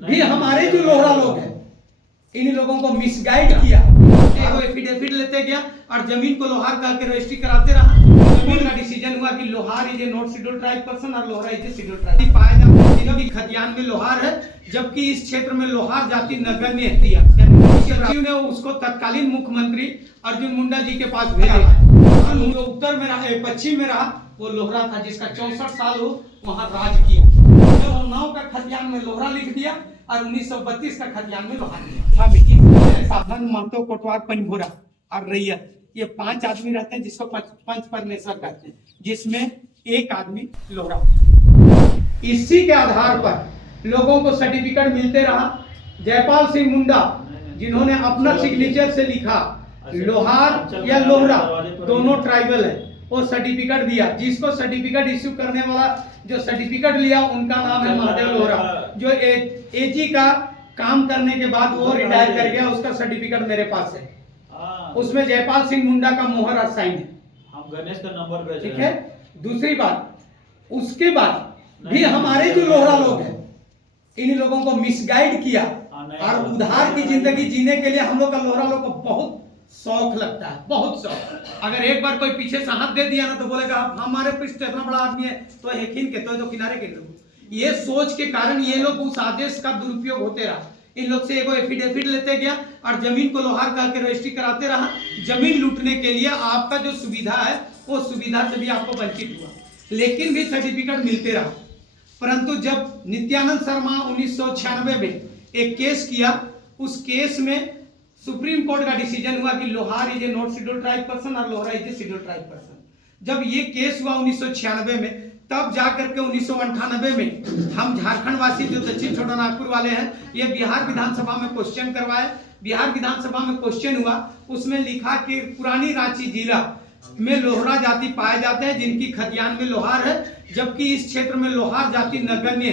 भी हमारे जो लोहरा लोग हैं इन लोगों को मिसगाइड किया, वो एफिडेविट लेते गया और जमीन को लोहार कह के रजिस्ट्री कराते रहा। जमीन का डिसीजन हुआ कि Lohar is a not scheduled tribe person और Lohra is a scheduled tribe. पाया जाता है कि खतियान में लोहार है, जबकि इस क्षेत्र में लोहार जाति नगण्य है। ने उसको तत्कालीन मुख्यमंत्री अर्जुन मुंडा जी के पास भेजा। जो उत्तर में रहा, पश्चिम में रहा, वो लोहरा था जिसका 64 साल हो वहां राज किया। जब 9 का खतियान में लोहरा लिख दिया और 1932 का खतियान में लोहार लिखा। साधन महतो कोटवार पंजभोरा और रैयत, ये 5 आदमी रहते हैं जिसको पंच परमेश्वर कहते हैं, जिसमें एक आदमी लोहरा। इसी के आधार पर लोगों को सर्टिफिकेट मिलते रहा। जयपाल सिंह मुंडा जिन्होंने अपना सिग्नेचर से लिखा लोहार या लोहरा दोनों ट्राइबल है, वो सर्टिफिकेट दिया। जिसको सर्टिफिकेट इश्यू करने वाला जो सर्टिफिकेट लिया उनका नाम है महादेव लोहरा। जो एजी का काम करने के बाद वो रिटायर कर गया, उसका सर्टिफिकेट मेरे पास है। उसमें जयपाल सिंह मुंडा का मोहर और साइन है। हम गणेश का नंबर भेज रहे हैं। ठीक है। दूसरी बात, उसके बाद भी हमारे जो लोहरा लोग हैं इन लोगों को मिसगाइड किया और उधार की जिंदगी जीने के लिए हम लोग का लोहरा लोग को बहुत शौक लगता है, बहुत शौक। अगर एक बार कोई पीछे से हाथ दे दिया ना तो बोलेगा हमारे पीछे इतना बड़ा आदमी है तो यकीन के तो किनारे के लोग। ये सोच के कारण ये लोग उस आदेश का दुरुपयोग होते रहा। इन लोग से एगो एफिडेविट लेते गया और जमीन को लोहार कह के रजिस्ट्री कराते रहा। जमीन लूटने के लिए आपका जो सुविधा है वो सुविधा से भी आपको वंचित हुआ, लेकिन भी सर्टिफिकेट मिलते रहा। परंतु जब नित्यानंद शर्मा 1996 में एक केस किया, उस केस में सुप्रीम कोर्ट का डिसीजन हुआ कि Lohar is a not scheduled tribe person और Lohra is a scheduled tribe person. जब ये केस हुआ 1996 में, तब जाकर के 1998 में हम झारखंड वासी जो दक्षिण छोटा नागपुर वाले हैं, ये बिहार विधानसभा में क्वेश्चन करवाए। बिहार विधानसभा में क्वेश्चन हुआ, उसमें लिखा कि पुरानी रांची जिला में लोहरा जाति पाए जाते हैं जिनकी खतियान में लोहार है, जबकि इस क्षेत्र में लोहार जाति नगण्य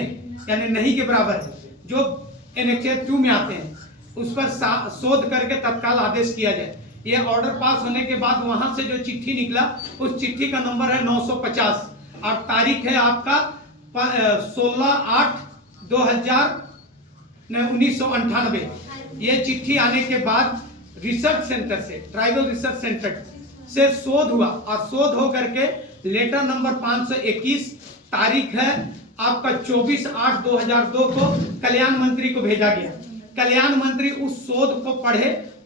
यानी नहीं के बराबर है, जो एनेक्स 2 में आते हैं। उस पर शोध करके तत्काल आदेश किया जाए। ये ऑर्डर पास होने के बाद वहां से जो चिट्ठी निकला, उस चिट्ठी का नंबर है 950 और तारीख है आपका 16/8/1998। ये चिट्ठी आने के बाद रिसर्च सेंटर से, ट्राइबल रिसर्च सेंटर से शोध हुआ और शोध हो करके लेटर नंबर 521 तारीख है आपका 24/8/2002 को कल्याण मंत्री को भेजा गया। कल्याण मंत्री उस शोध को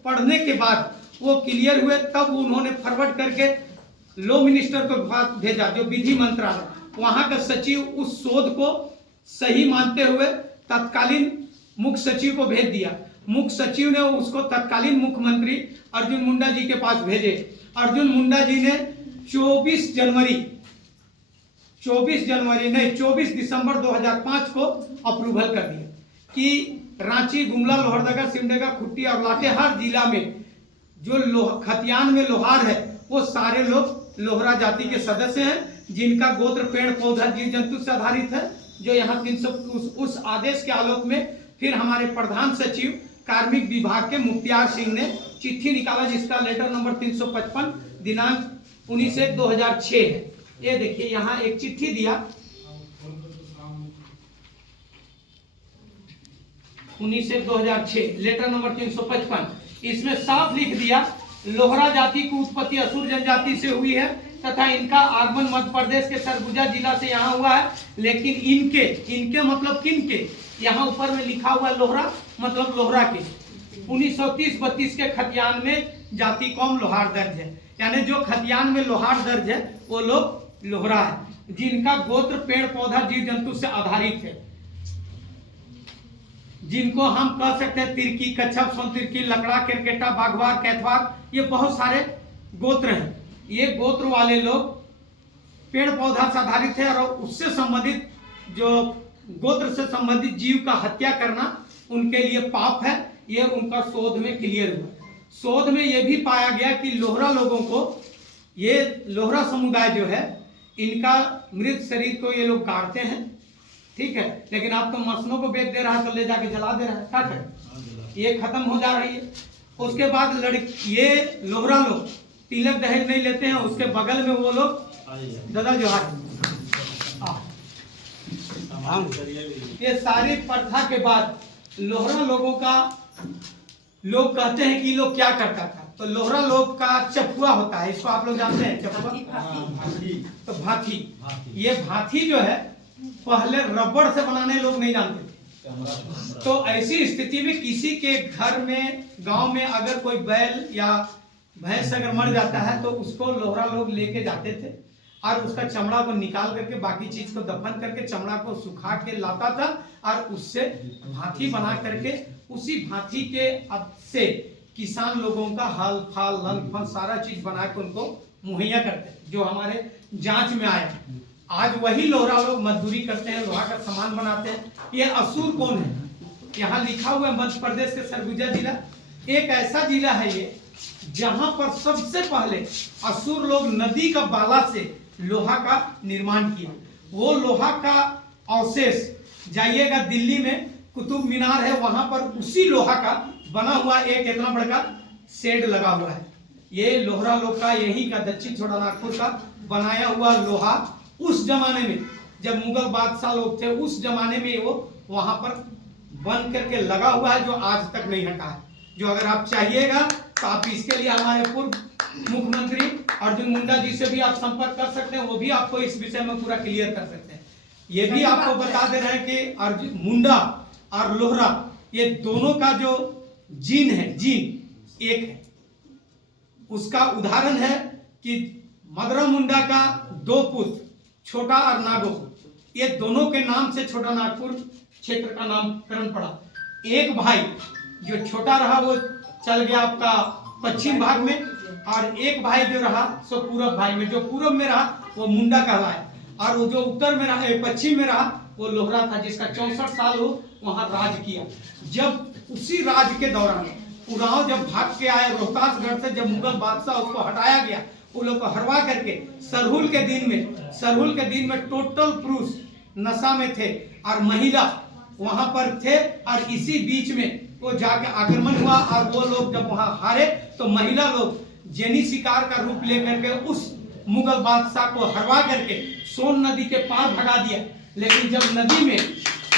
पढ़ने के बाद वो क्लियर हुए, तब उन्होंने फॉरवर्ड करके लॉ मिनिस्टर को भेजा, जो विधि मंत्रालय। वहां का सचिव उस शोध को सही मानते हुए तत्कालीन मुख्य सचिव को भेज दिया। मुख्य सचिव ने उसको तत्कालीन मुख्यमंत्री अर्जुन मुंडा जी के पास भेजे। अर्जुन मुंडा जी ने 24 दिसंबर 2005 को अप्रूवल कर दिया कि रांची, गुमला, लोहरदगा, सिमडेगा, खुट्टी और लातेहार जिला में जो खतियान में लोहार है वो सारे लोग लोहरा जाति के सदस्य हैं, जिनका गोत्र पेड़ पौधा जीव जंतु से आधारित है। जो यहाँ 300 उस आदेश के आलोक में फिर हमारे प्रधान सचिव कार्मिक विभाग के मुख्तियार सिंह ने चिट्ठी निकाला, जिसका लेटर नंबर 355 दिनांक 19/1/2006 है। ये देखिए यहाँ एक चिट्ठी दिया 19/1/2006, लेटर नंबर 355। इसमें साफ लिख दिया लोहरा जाति की उत्पत्ति असुर जनजाति से हुई है तथा इनका आगमन मध्य प्रदेश के सरगुजा जिला से यहाँ हुआ है, लेकिन इनके मतलब किनके, यहाँ ऊपर में लिखा हुआ लोहरा मतलब लोहरा के 1930-32 के खतियान में जाति कौम लोहार दर्ज है, यानी जो खतियान में लोहार दर्ज है वो लोग लोहरा है, जिनका गोत्र पेड़ पौधा जीव जंतु से आधारित है, जिनको हम कह सकते हैं तिरकी, कच्छप, सोनतिरकी, लकड़ा, केरकेटा, बाघवार, कैथवार, ये बहुत सारे गोत्र हैं। ये गोत्र वाले लोग पेड़ पौधा से आधारित है और उससे संबंधित जो गोत्र से संबंधित जीव का हत्या करना उनके लिए पाप है। ये उनका शोध में क्लियर हुआ। शोध में ये भी पाया गया कि लोहरा लोगों को, ये लोहरा समुदाय जो है, इनका मृत शरीर को ये लोग गाड़ते हैं, ठीक है, लेकिन आप तो मसनों को बेच दे रहा है, तो ले जाके जला दे रहा है, क्या करें, ये खत्म हो जा रही है। उसके बाद ये लोहरा लोग तिलक दहेज नहीं लेते हैं। उसके बगल में वो लोग दादा जोहार, ये सारी प्रथा के बाद लोहरा लोगों का, लोग कहते हैं कि लोग क्या करता था, तो लोहरा लोग का चपुआ होता है, इसको आप लोग जानते हैं चपुआ, तो भाथी। ये भाथी जो है पहले रबड़ से बनाने लोग नहीं जानते थे। तो ऐसी स्थिति में किसी के घर में, गांव में अगर कोई बैल या भैंस अगर मर जाता है तो उसको लोहरा लोग लेके जाते थे और उसका चमड़ा को निकाल करके बाकी चीज को दफन करके चमड़ा को सुखा के लाता था और उससे भाथी बना करके उसी भाथी के अब से किसान लोगों का हल फाल लन फल सारा चीज बना के उनको मुहैया करते, जो हमारे जांच में आया। आज वही लोहरा लोग मजदूरी करते हैं, लोहा का सामान बनाते हैं। ये असुर कौन है, यहाँ लिखा हुआ है मध्य प्रदेश के सरगुजा जिला एक ऐसा जिला है ये जहां पर सबसे पहले असुर लोग नदी का बाला से लोहा का निर्माण किया। वो लोहा का अवशेष जाइएगा दिल्ली में कुतुब मीनार है, वहां पर उसी लोहा का बना हुआ एक इतना बड़ा शेड लगा हुआ है। ये लोहरा लोग का, यही का दक्षिण छोटा नागपुर का बनाया हुआ लोहा उस जमाने में जब मुगल बादशाह लोग थे उस जमाने में वो वहां पर बन करके लगा हुआ है, जो आज तक नहीं हटा है। जो अगर आप चाहिएगा तो आप इसके लिए हमारे पूर्व मुख्यमंत्री अर्जुन मुंडा जी से भी आप संपर्क कर सकते हैं, वो भी आपको इस विषय में पूरा क्लियर कर सकते हैं। ये भी आपको बता दे रहे हैं कि अर्जुन मुंडा और लोहरा ये दोनों का जो जीन है, जीन एक है। उसका उदाहरण है कि मदरा मुंडा का दो पुत्र छोटा और नागो, ये दोनों के नाम से छोटा नागपुर क्षेत्र का नामकरण पड़ा। एक भाई जो छोटा रहा वो चल गया आपका पश्चिम भाग में, और एक भाई जो रहा सो पूरब भाग में। जो पूरब में रहा वो मुंडा कहलाया, और वो जो उत्तर में रहा, पश्चिम में रहा, वो लोहरा था, जिसका 64 साल वो वहां राज किया। जब उसी राज के दौरान उरांव जब भाग के आए रोहतासगढ़ से, जब मुगल बादशाह उसको हटाया गया, उन लोग को हरवा करके सरहुल के दिन में टोटल पुरुष नशा में थे और महिला वहां पर थे, और इसी बीच में वो जाके आक्रमण हुआ। और वो लोग जब वहां हारे तो महिला लोग जेनी शिकार का रूप लेकर के उस मुगल बादशाह को हरवा करके सोन नदी के पार भगा दिया। लेकिन जब नदी में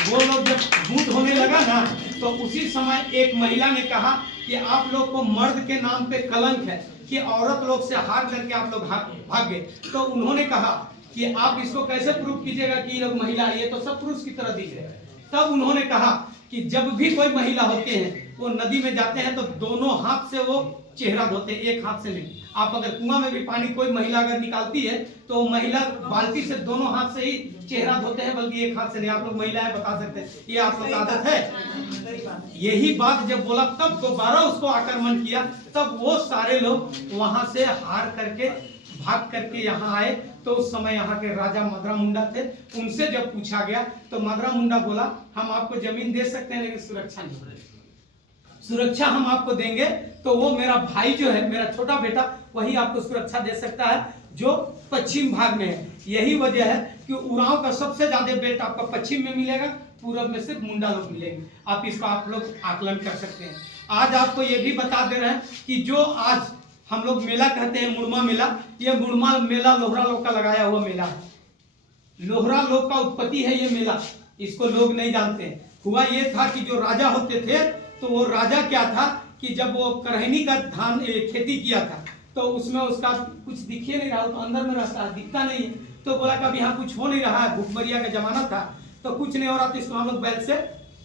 वो लोग जब बूट होने लगा ना, तो उसी समय एक महिला ने कहा कि आप लोग को मर्द के नाम पे कलंक है कि औरत लोग से हार करके आप लोग भाग गए। तो उन्होंने कहा कि आप इसको कैसे प्रूव कीजिएगा कि ये लोग महिला, ये तो सब पुरुष की तरह दिख रहे हैं। तब उन्होंने कहा कि जब भी कोई महिला होते हैं वो नदी में जाते हैं तो दोनों हाथ से वो चेहरा धोते हैं, एक हाथ से नहीं। आप अगर कुआं में भी पानी कोई महिला अगर निकालती है तो महिला बाल्टी से दोनों हाथ से ही चेहरा धोते हैं, बल्कि एक हाथ से नहीं। आप लोग महिलाएं बता सकते हैं, ये आप लोग आदत है। यही बात जब बोला तब दोबारा उसको आक्रमण किया, तब वो सारे लोग वहां से हार करके भाग करके यहाँ आए। तो उस समय यहाँ के राजा मदरा मुंडा थे, उनसे जब पूछा गया तो मदरा मुंडा बोला हम आपको जमीन दे सकते हैं लेकिन सुरक्षा नहीं, सुरक्षा हम आपको देंगे तो वो मेरा भाई जो है, मेरा छोटा बेटा, वही आपको सुरक्षा दे सकता है जो पश्चिम भाग में है। यही वजह है कि उरांव का सबसे ज्यादा बेल्ट आपको पश्चिम में मिलेगा, पूरब में सिर्फ मुंडा लोग मिलेंगे। आप इसको आप लोग आकलन कर सकते हैं। आज आपको ये भी बता दे रहे हैं कि जो आज हम लोग मेला कहते हैं मुड़मा मेला, ये मुड़मा मेला लोहरा लोग का लगाया हुआ मेला है। लोहरा लोग का उत्पत्ति है ये मेला, इसको लोग नहीं जानते हैं। हुआ ये था कि जो राजा होते थे तो वो राजा क्या था कि जब वो करहनी का धान खेती किया था तो उसमें उसका कुछ दिखे नहीं रहा, तो अंदर में रहता है, दिखता नहीं है। तो बोला कि अब यहाँ कुछ हो नहीं रहा है, भूखमरिया का जमाना था, तो कुछ नहीं हो रहा, तो इसको हम लोग बैल से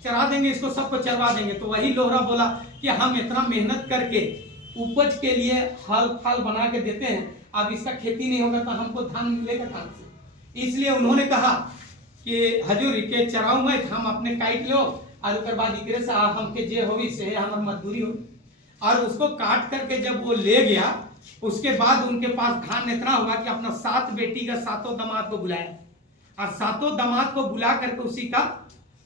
चरा देंगे, इसको सबको चरवा देंगे। तो वही लोहरा बोला कि हम इतना मेहनत करके उपज के लिए हल फाल बना के देते हैं, अब इसका खेती नहीं होगा तो हमको धान मिलेगा कहाँ से। इसलिए उन्होंने कहा कि हजूर के चराऊ मैं हम अपने काट लो और उसके बाद इकरे से हमके जे होगी से हमारी मजदूरी हो। और उसको काट करके जब वो ले गया, उसके बाद उनके पास धान इतना हुआ कि अपना 7 बेटी का 7 दामाद को बुलाया, और 7 दामाद को बुला करके उसी का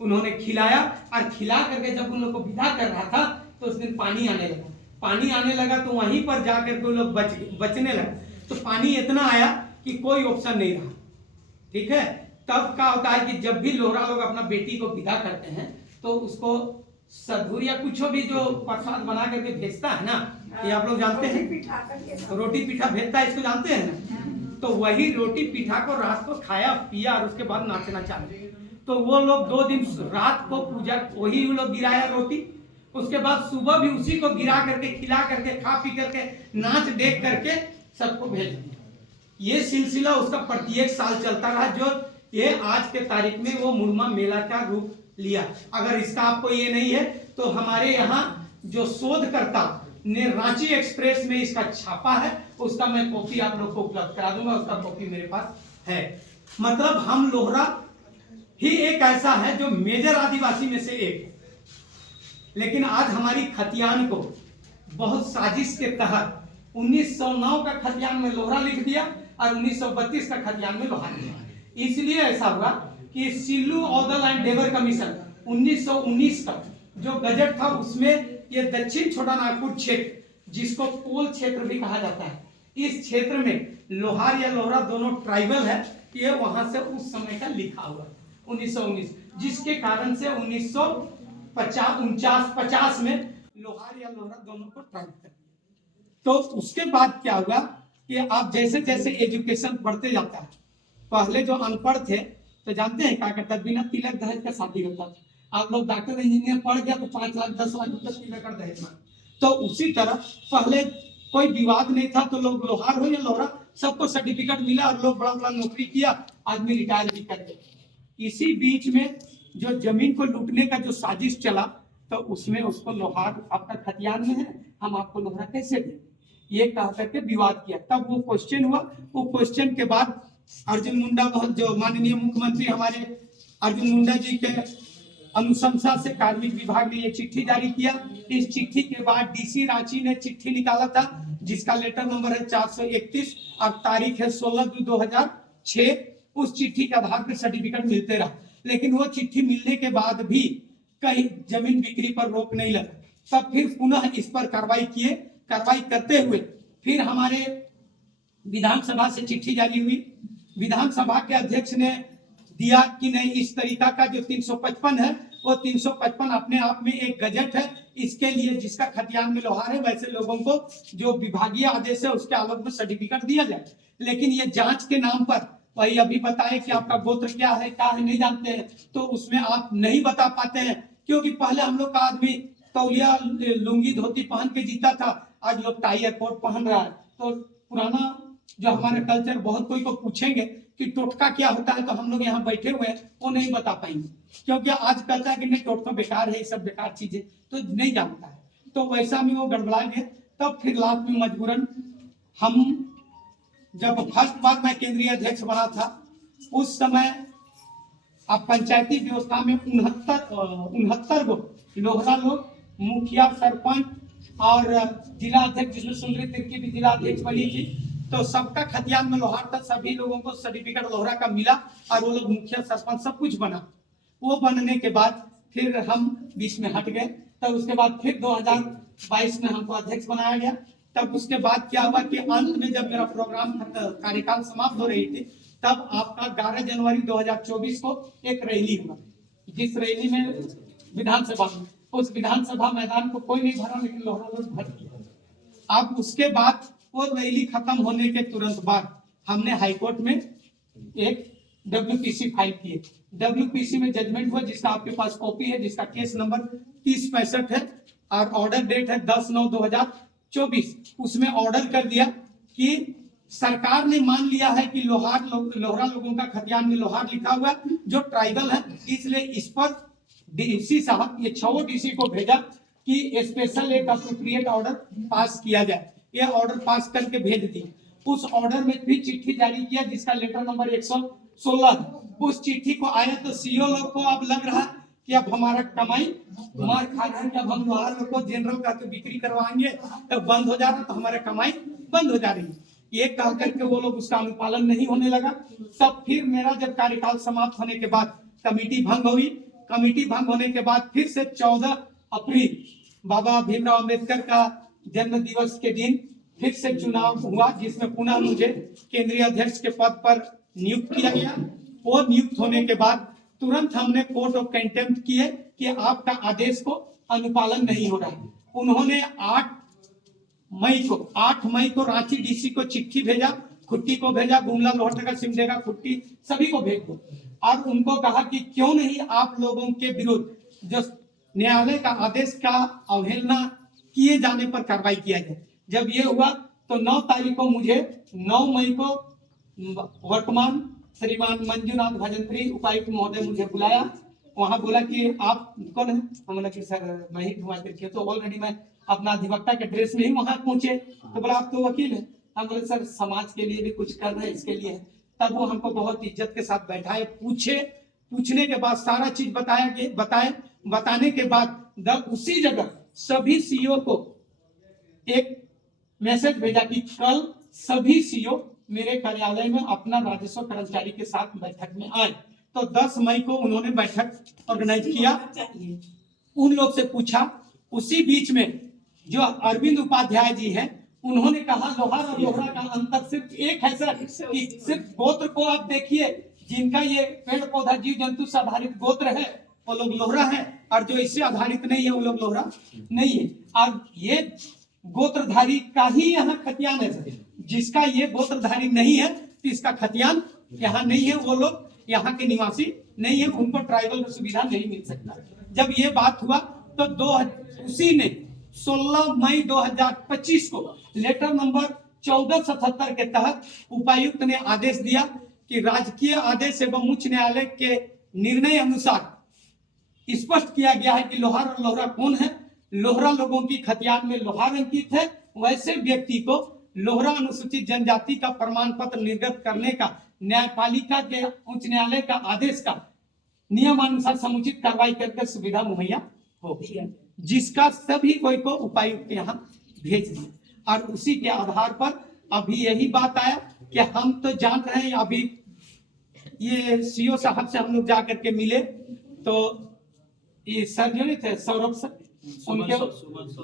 उन्होंने खिलाया। और खिला करके जब उन लोग को विदा कर रहा था तो उस दिन पानी आने लगा तो वहीं पर जाकर के लोग बचने लगा। तो पानी इतना आया कि कोई ऑप्शन नहीं रहा। ठीक है, तब क्या होता है कि जब भी लोहरा लोग अपना बेटी को विदा करते हैं तो उसको सधुर या कुछ भी जो प्रसाद बना करके भेजता है ना, ये आप लोग जानते हैं, रोटी पीठा भेजता है, इसको जानते हैं ना। तो वही रोटी पीठा को रात को खाया पिया और उसके बाद नाचना चालू। तो वो लोग 2 दिन रात को पूजा वही वो लोग गिराया रोटी, उसके बाद सुबह भी उसी को गिरा करके खिला करके खा पी करके नाच देख करके सबको भेज दिया। ये सिलसिला उसका प्रत्येक साल चलता रहा, जो ये आज के तारीख में वो मुरमा मेला का रूप लिया। अगर इसका आपको ये नहीं है तो हमारे यहाँ जो शोधकर्ता ने रांची एक्सप्रेस में इसका छापा है, उसका मैं कॉपी आप लोग को उपलब्ध करा दूंगा, उसका कॉपी मेरे पास है। मतलब हम लोहरा ही एक ऐसा है जो मेजर आदिवासी में से एक, लेकिन आज हमारी खतियान को बहुत साजिश के तहत 1909 का खतियान में लोहरा लिख दिया और 1932 का खतियान में लोहार लिखा। इसलिए ऐसा हुआ कि सिल्लू ऑदल एंड डेवर कमीशन 1919 का जो बजट था उसमें ये दक्षिण छोटा नागपुर क्षेत्र, जिसको कोल क्षेत्र भी कहा जाता है, इस क्षेत्र में लोहार या लोहरा दोनों ट्राइबल है, ये वहां से उस समय का लिखा हुआ 1919, जिसके कारण से 1950 में लोहार या लोहरा दोनों को ट्राइब कर दिया। तो उसके बाद क्या हुआ कि आप जैसे जैसे एजुकेशन बढ़ते जाता है, पहले जो अनपढ़ थे तो जानते हैं क्या करता, बिना तिलक दहेज का शादी होता था। आप लोग डॉक्टर इंजीनियर पढ़ गया तो 5 लाख 10 लाख रुपये तिलक कर दहेज में। तो उसी तरह पहले कोई विवाद नहीं था, तो लोग लोहार हो या लोहरा सबको सर्टिफिकेट मिला और लोग बड़ा बड़ा नौकरी किया, आदमी रिटायर भी कर गए। इसी बीच में जो जमीन को लूटने का जो साजिश चला, तो उसमें उसको लोहार आपका खतियान में है, हम आपको लोहरा कैसे दें, ये कह करके विवाद किया। तब वो क्वेश्चन हुआ, वो क्वेश्चन के बाद अर्जुन मुंडा जो माननीय मुख्यमंत्री हमारे अर्जुन मुंडा जी के अनुशंसा से कार्मिक विभाग ने ये चिट्ठी जारी किया। इस चिट्ठी के बाद डीसी रांची ने चिट्ठी निकाला था, जिसका लेटर नंबर है 431 और तारीख है 16/2/2006। उस चिट्ठी के आधार पर सर्टिफिकेट मिलते रहा, लेकिन वो चिट्ठी मिलने के बाद भी कहीं जमीन बिक्री पर रोक नहीं लगा। तब फिर पुनः इस पर कार्रवाई किए, कार्रवाई करते हुए फिर हमारे विधानसभा से चिट्ठी जारी हुई। विधानसभा के अध्यक्ष ने दिया कि नहीं, इस तरीका का जो 355 है वो 355 अपने आप में एक गजट है, इसके लिए जिसका खतियान में लोहार है वैसे लोगों को जो विभागीय आदेश है उसके आलोक में सर्टिफिकेट दिया जाए। लेकिन ये जांच के नाम पर वही अभी बताए कि आपका गोत्र क्या है नहीं जानते हैं, तो उसमें आप नहीं बता पाते हैं, क्योंकि पहले हम लोग का आदमी तौलिया लुंगी धोती पहन के जीता था, आज लोग टाई या कोट पहन रहा है। तो पुराना जो हमारा कल्चर, बहुत कोई को पूछेंगे कि टोटका क्या होता है, तो हम लोग यहाँ बैठे हुए हैं वो नहीं बता पाएंगे, क्योंकि आज कहता है कि नहीं टोटका बेकार है, ये सब बेकार चीजें तो नहीं जानता है। तो वैसा में वो गड़बड़ा गया। तब फिर लास्ट में मजबूरन हम, जब फर्स्ट बार मैं केंद्रीय अध्यक्ष बना था, उस समय आप पंचायती व्यवस्था में 69 गो लोहरा लोग, मुखिया, सरपंच और जिला अध्यक्ष, जिसमें सुंदरी तिर्की भी जिला अध्यक्ष बनी थी, तो सबका खतियान में लोहार था। सभी लोगों को सर्टिफिकेट लोहरा का मिला और वो लोग मुखिया, सरपंच सब कुछ बना। वो बनने के बाद फिर हम बीच में हट गए। तब उसके बाद फिर 2022 में हमको अध्यक्ष बनाया गया। तब उसके बाद क्या हुआ कि अंत में जब मेरा प्रोग्राम कार्यकाल समाप्त हो रही थी, तब आपका 11 जनवरी 2024 को एक रैली हुआ, जिस रैली में विधानसभा में, उस विधानसभा मैदान को कोई नहीं भरा, लेकिन लोहरा लोग भर दिया। अब उसके बाद वो रैली खत्म होने के तुरंत बाद हमने हाईकोर्ट में एक WPC फाइल किए। WPC में जजमेंट हुआ, जिसका आपके पास कॉपी है, जिसका केस नंबर 3065 है और ऑर्डर डेट है 10/9/2024। उसमें ऑर्डर कर दिया कि सरकार ने मान लिया है कि लोहरा लोगों का खतियान में लोहार लिखा हुआ है, जो ट्राइबल है, इसलिए इस पर डीसी साहब, ये 6 डीसी को भेजा कि स्पेशल एक अप्रोप्रिएट ऑर्डर पास किया जाए। ये ऑर्डर पास करके भेज दी। उस ऑर्डर में भी चिट्ठी जारी किया, जिसका लेटर नंबर 116। उस चिट्ठी को आया तो सीओ लोग को अब लग रहा कि अब हमारा कमाई मार खा रहा है, अब हम लोहार लोग को जनरल का तो बिक्री करवाएंगे तो बंद हो जा रहा, तो हमारा कमाई बंद हो जा रही है। ये कह करके वो लोग उसका अनुपालन नहीं होने लगा। तब फिर मेरा जब कार्यकाल समाप्त होने के बाद कमेटी भंग हुई। कमेटी भंग होने के बाद फिर से 14 अप्रैल बाबा भीमराव अम्बेडकर का जन्म दिवस के दिन फिर से चुनाव हुआ, जिसमें पुनः मुझे केंद्रीय अध्यक्ष के पद पर नियुक्त किया गया। वो नियुक्त होने के बाद तुरंत हमने कोर्ट ऑफ कंटेम्प्ट किए कि आपका आदेश को अनुपालन नहीं हो रहा है। उन्होंने 8 मई को रांची डीसी को चिट्ठी भेजा, खुट्टी को भेजा, गुमला, लोहरदगा, सिमडेगा, खुट्टी सभी को भेज दो। और उनको कहा कि क्यों नहीं आप लोगों के विरुद्ध जो न्यायालय का आदेश का अवहेलना किए जाने पर कार्रवाई किया जाए। जब ये हुआ तो 9 तारीख को मुझे 9 मई को वर्तमान श्रीमान मंजूनाथ भजंत्री उपायुक्त महोदय मुझे बुलाया। वहां बोला कि आप कौन है? हम बोला कि सर मैं ही घुमा करके, तो ऑलरेडी मैं अपना अधिवक्ता के ड्रेस में ही वहां पहुंचे। तो बोला आप तो वकील हैं। हम बोले सर समाज के लिए भी कुछ कर रहे हैं, इसके लिए। तब वो हमको बहुत इज्जत के साथ बैठाए, पूछने के बाद सारा चीज बताने के बाद उसी जगह सभी सीईओ को एक मैसेज भेजा कि कल सभी सीईओ मेरे कार्यालय में अपना राजस्व कर्मचारी के साथ बैठक में आए। तो 10 मई को उन्होंने बैठक ऑर्गेनाइज किया। उन लोग से पूछा, उसी बीच में जो अरविंद उपाध्याय जी हैं उन्होंने कहा लोहार और लोहरा का अंतर सिर्फ एक है सर, कि सिर्फ गोत्र को आप देखिए, जिनका ये पेड़ पौधा जीव जंतु से आधारित गोत्र है वो लोग लोहरा है, और जो इससे आधारित नहीं है वो लोग लोहरा नहीं है। और ये गोत्रधारी का ही यहाँ खतियान है सर, जिसका ये गोत्रधारी नहीं है तो इसका खतियान यहाँ नहीं है, वो लोग यहाँ के निवासी नहीं है, उनको ट्राइबल सुविधा नहीं मिल सकता। जब ये बात हुआ तो उसी ने 16 मई 2025 को लेटर नंबर 1477 के तहत उपायुक्त ने आदेश दिया कि राजकीय आदेश एवं उच्च न्यायालय के निर्णय अनुसार स्पष्ट किया गया है कि लोहार और लोहरा कौन है। लोहरा लोगों की खतियान में लोहार अंकित है, वैसे व्यक्ति को लोहरा अनुसूचित जनजाति का प्रमाण पत्र निर्गत करने का न्यायपालिका के उच्च न्यायालय का आदेश का नियमानुसार समुचित कार्रवाई करके सुविधा मुहैया होगी, जिसका सभी कोई को उपायुक्त यहाँ भेज दिया। और उसी के आधार पर अभी यही बात आया कि हम तो जान रहे हैं, अभी ये सीओ साहब से हम लोग जाकर के मिले तो ये सर जो नहीं थे सौरभ सर, उनके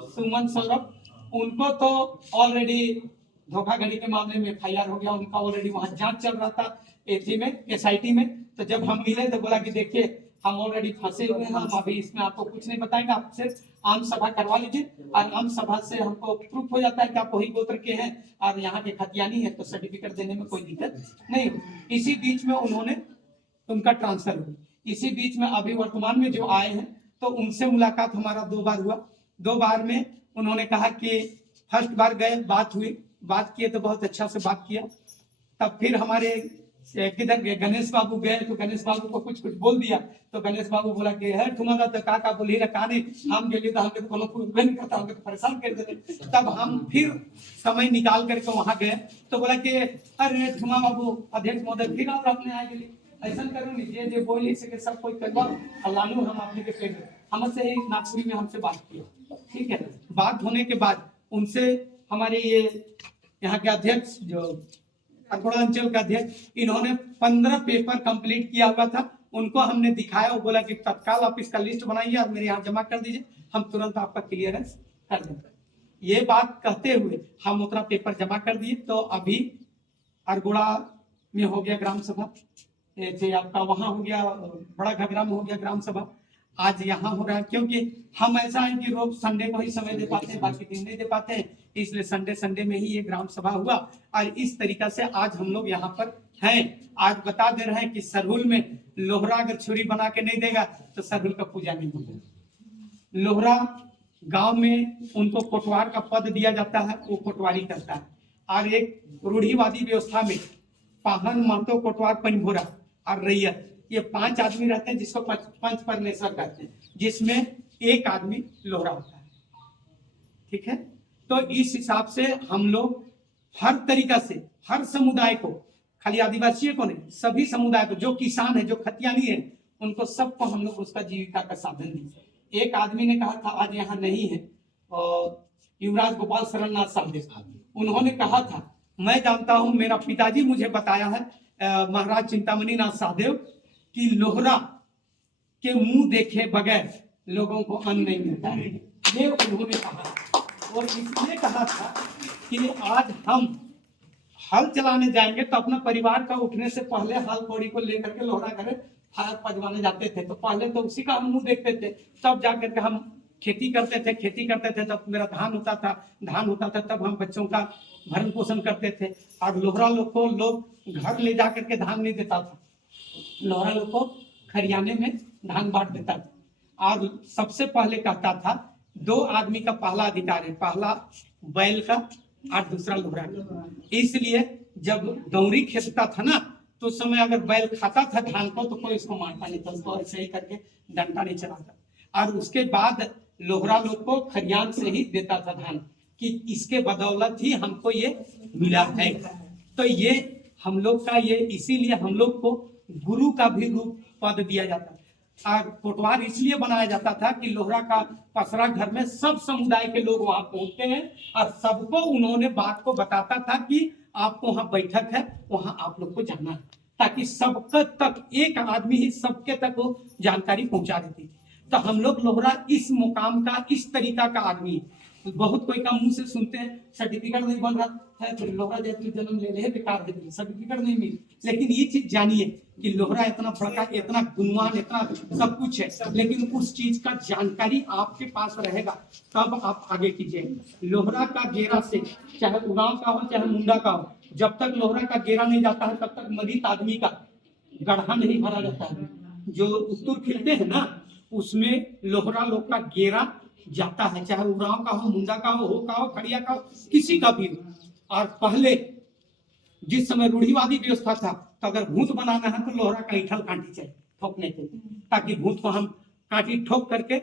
सुमन सौरभ, उनको तो ऑलरेडी धोखाधड़ी के मामले में FIR हो गया, उनका ऑलरेडी वहां जांच चल रहा था एथी में, SIT में। तो जब हम मिले तो बोला कि देखिए हम ऑलरेडी फंसे हुए हैं, हम अभी इसमें आपको कुछ नहीं बताएंगे, आप सिर्फ आम सभा करवा लीजिए, और आम सभा से हमको प्रूफ हो जाता है कि आप वही गोत्र के हैं और यहाँ के खतियानी है, तो सर्टिफिकेट देने में कोई दिक्कत नहीं हो। इसी बीच में उन्होंने उनका ट्रांसफर हुआ। इसी बीच में अभी वर्तमान में जो आए हैं तो उनसे मुलाकात हमारा 2 बार हुआ। 2 बार में उन्होंने कहा कि फर्स्ट बार गए, बात किए तो बहुत अच्छा से बात किया। तब फिर हमारे किधर गए, गणेश बाबू गए तो गणेश बाबू को कुछ वोल दिया, तो गणेश बाबू बोला कि है तुम्हारा तो का बोली रखा नहीं, हम गेली तो हमके तो कुछ नहीं करता, हमके तो परेशान कर देते। तब हम फिर समय निकाल करके वहां गए तो बोला कि अरे ठुमा बाबू अध्यक्ष महोदय फिर आप अपने आए गेली, ऐसा करो नहीं जे बोली सके सब कोई करवा लालू हम अपने के पेड़ हमसे ही नागपुरी में हमसे बात किया। ठीक है, बात होने के बाद उनसे हमारे ये यहाँ के अध्यक्ष जो अकोड़ा अंचल का अध्यक्ष, इन्होंने 15 पेपर कंप्लीट किया हुआ था, उनको हमने दिखाया। वो बोला कि तत्काल आप इसका लिस्ट बनाइए और मेरे यहाँ जमा कर दीजिए, हम तुरंत आपका क्लियरेंस कर देंगे। ये बात कहते हुए हम उतना पेपर जमा कर दिए। तो अभी अरगोड़ा में हो गया ग्राम सभा, आपका वहां हो गया बड़ा घगरा में हो गया ग्राम सभा, आज यहाँ हो रहा है। क्योंकि हम ऐसा है कि रोज संडे को ही समय दे पाते हैं, बाकी दिन नहीं दे पाते हैं, इसलिए संडे में ही ये ग्राम सभा हुआ। और इस तरीका से आज हम लोग यहाँ पर हैं। आज बता दे रहे हैं कि सरहुल में लोहरा अगर छुरी बना के नहीं देगा तो सरहुल का पूजा नहीं होगा। लोहरा गांव में उनको कोटवार का पद दिया जाता है, वो कोटवारी करता है। और एक रूढ़िवादी व्यवस्था में पाहन, महतो, कोटवार, पंजभोरा और रैयत, ये 5 आदमी रहते हैं जिसको पंच परमेश्वर कहते हैं, जिसमें एक आदमी लोहरा होता है। ठीक है, तो इस हिसाब से हम लोग हर तरीका से हर समुदाय को, खाली आदिवासी को नहीं, सभी समुदाय को, जो किसान है, जो खतियानी है, उनको सबको हम लोग उसका जीविका का साधन दिए। एक आदमी ने कहा था, आज यहाँ नहीं है, युवराज गोपाल शरणनाथ साहब, उन्होंने कहा था, मैं जानता हूं, मेरा पिताजी मुझे बताया है, महाराज चिंतामणि नाथ साहदेव, कि लोहरा के मुंह देखे बगैर लोगों को अन्न नहीं मिलता है, ये उन्होंने कहा। और इसलिए कहा था कि आज हम हल चलाने जाएंगे तो अपना परिवार का उठने से पहले हल कौड़ी को लेकर के लोहरा करे फायर पजवाने जाते थे, तो पहले तो उसी का हम मुंह देखते थे, तब जाकर के हम खेती करते थे। तब मेरा धान होता था, तब हम बच्चों का भरण पोषण करते थे। और लोहरा लोग को लोग घर ले जाकर के धान नहीं देता था, लोहरा लोग को खरियाने में धान बांट देता था और सबसे पहले कहता था 2 आदमी का पहला अधिकार है, पहला बैल का और दूसरा लोहरा का। इसलिए जब दौरी खेलता था ना तो उस समय अगर बैल खाता था धान को तो कोई उसको मारता नहीं था, उसको ऐसे ही करके डंडा नहीं चलाता। और उसके बाद लोहरा लोग को खरियान से ही देता था धान कि इसके बदौलत ही हमको ये मिला है। तो ये हम लोग का ये इसीलिए हम लोग को गुरु का भी रूप पद दिया जाता है। और कोटवार इसलिए बनाया जाता था कि लोहरा का पसरा घर में सब समुदाय के लोग वहां पहुंचते हैं और सबको उन्होंने बात को बताता था कि आपको वहां बैठक है, वहां आप लोग को जाना है, ताकि सबके तक एक आदमी ही सबके तक वो जानकारी पहुंचा देती थी। तो हम लोग लोहरा इस मुकाम का, इस तरीका का आदमी है। बहुत कोई का मुंह से सुनते हैं सर्टिफिकेट नहीं बन रहा है तो लोहरा जैसे जन्म ले ले बेकार है, सर्टिफिकेट नहीं मिली। लेकिन ये चीज जानिए कि लोहरा इतना बड़ा, इतना गुणवान, इतना सब कुछ है, लेकिन उस चीज का जानकारी आपके पास रहेगा तब आप आगे कीजिए। लोहरा का गेरा से चाहे उड़ाव का हो चाहे मुंडा का हो, जब तक लोहरा का गेरा नहीं जाता है तब तक मरीत आदमी का गड्ढा नहीं भरा जाता है। जो उत्तर खिलते हैं ना उसमें लोहरा लोग का गेरा जाता है, चाहे उड़ाव का हो, मुंडा का हो का हो, खड़िया का हो, किसी का भी हो। और पहले जिस समय रूढ़िवादी व्यवस्था था तो अगर भूत बनाना है तो लोहरा का ईठल कांटी चाहिए ठोकने के लिए, ताकि भूत को हम कांटी ठोक करके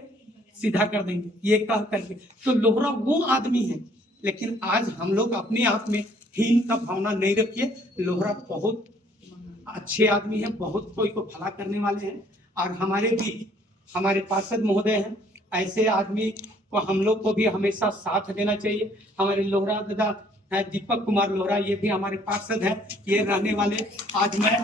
सीधा कर देंगे, ये कह करके। तो लोहरा वो आदमी है। लेकिन आज हम लोग अपने आप में हीन का भावना नहीं रखिए। लोहरा बहुत अच्छे आदमी है, बहुत कोई को भला करने वाले हैं। और हमारे भी हमारे पार्षद महोदय हैं, ऐसे आदमी को हम लोग को भी हमेशा साथ देना चाहिए। हमारे लोहरा दादा दीपक कुमार लोहरा, ये भी हमारे पार्षद हैं, ये रहने वाले। आज मैं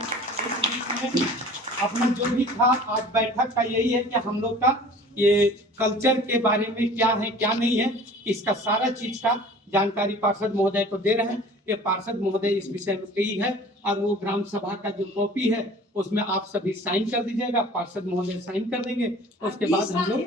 अपना जो भी था आज बैठक का यही है कि हम लोग का ये कल्चर के बारे में क्या है क्या नहीं है, इसका सारा चीज का जानकारी पार्षद महोदय को दे रहे हैं। ये पार्षद महोदय इस विषय में कही है और वो ग्राम सभा का जो कॉपी है उसमें आप सभी साइन कर दीजिएगा, पार्षद महोदय साइन कर देंगे। उसके बाद हम लोग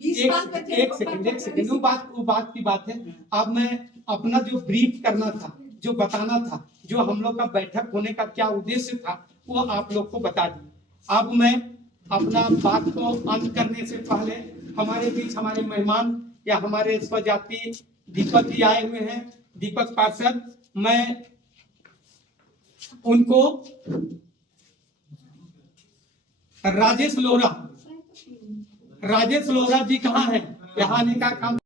एक सेकंड वो बात की बात है। अब मैं अपना जो ब्रीफ करना था, जो बताना था, जो हम लोग का बैठक होने का क्या उद्देश्य था, वो आप लोग को बता दिया। अब मैं अपना बात को अंत करने से पहले हमारे बीच हमारे मेहमान या हमारे स्वजाति दीपक जी आए हुए हैं, दीपक पार्षद, मैं उनको राजेश लोहरा जी कहाँ हैं, यहाँ आने का काम